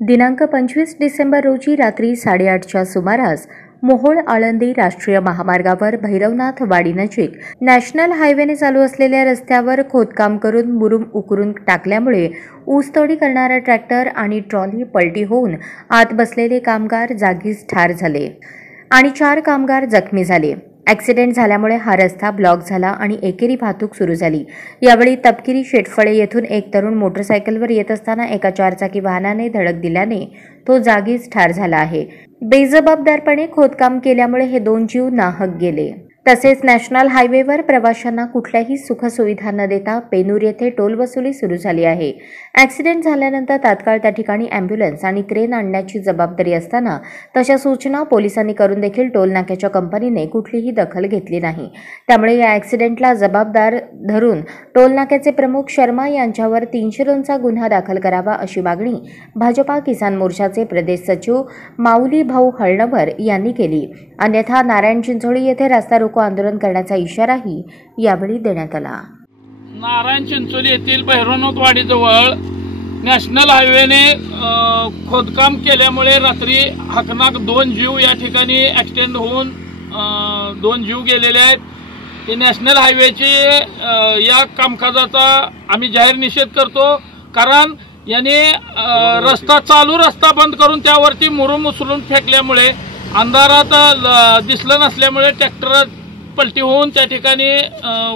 दिनांक 25 डिसेंबर रोजी रात्री 8:30च्या सुमारास मोहोळ आळंदी राष्ट्रीय महामार्गावर भैरवनाथ वाडीनजीक नॅशनल हायवेने चालू असलेल्या रस्त्यावर खोदकाम करून मुरुम उकरून टाकल्यामुळे ऊसतोडी करणारा ट्रॅक्टर आणि ट्रॉली पलटी होऊन आत बसलेले कामगार जागीच ठार झाले आणि 4 कामगार जखमी झाले। ॲक्सिडेंट झाल्यामुळे हा रस्ता ब्लॉक झाला आणि एकेरी वाहतूक सुरू झाली। यावेळी तपकिरी शेटफळे येथून एक तरुण मोटरसायकलवर येत असताना एका 4चाकी वाहनाने धडक दिल्याने तो जागीच ठार झाला आहे। बेजबाबदारपणे खोदकाम केल्यामुळे हे 2 जीव नाहक गेले। तसेच नॅशनल हायवेवर प्रवाशांना कुठल्याही सुखसुविधा न देता पेनूर येथे टोल वसुली सुरू झाली आहे। ॲक्सिडेंट झाल्यानंतर तात्काळ त्या ठिकाणी ॲम्ब्युलन्स आणि क्रेन आणण्याची जबाबदारी असताना तशा सूचना पोलिसांनी करून देखील टोल नाक्याच्या कंपनीने कुठलीही दखल घेतली नाही। त्यामुळे या ॲक्सिडेंटला जबाबदार धरून टोल नाक्याचे प्रमुख शर्मा यांच्यावर 302चा गुन्हा दाखल करावा अशी मागणी भाजपा किसान मोर्चाचे प्रदेश सचिव माऊली भाऊ हळणवर यांनी केली। अन्यथा नारायण चिंचोळी येथे रास्ता रोको आंदोलन करण्याचा इशाराही यावेळी देण्यात आला। नारायण चिंचोली येथील भैरवनाथ वाडीजवळ नॅशनल हायवेने खोदकाम केल्यामुळे रात्री हकनाक 2 जीव या ठिकाणी ॲक्सिडेंट होऊन 2 जीव गेलेले आहेत। हे नॅशनल हायवेचे या कामकाजाचा आम्ही जाहीर निषेध करतो, कारण याने चालू रस्ता बंद करून त्यावरती मुरुम उचलून फेकल्यामुळे अंधारात दिसलं नसल्यामुळे ट्रॅक्टर पलटी होऊन त्या ठिकाणी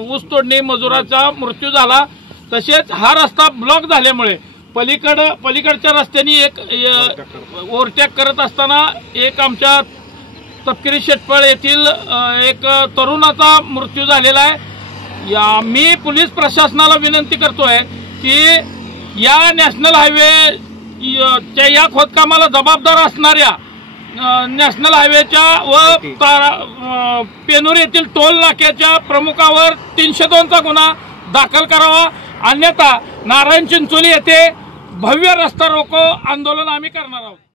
ऊस तोडणी मजुराचा मृत्यू झाला। तसेच हा रस्ता ब्लॉक झाल्यामुळे पलीकडच्या रस्त्याने एक ओव्हरटेक करत असताना एक आमच्या तपकिरी शेटफळ येथील एक तरुणाचा मृत्यू झालेला आहे। मी पोलीस प्रशासनाला विनंती करतोय की या नॅशनल हायवेच्या या खोदकामाला जबाबदार असणाऱ्या नॅशनल हायवेच्या व पेनूर येथील टोल नाक्याच्या प्रमुखावर 302चा गुन्हा दाखल करावा, अन्यथा नारायण चिंचोली येथे भव्य रस्ता रोको आंदोलन आम्ही करणार आहोत।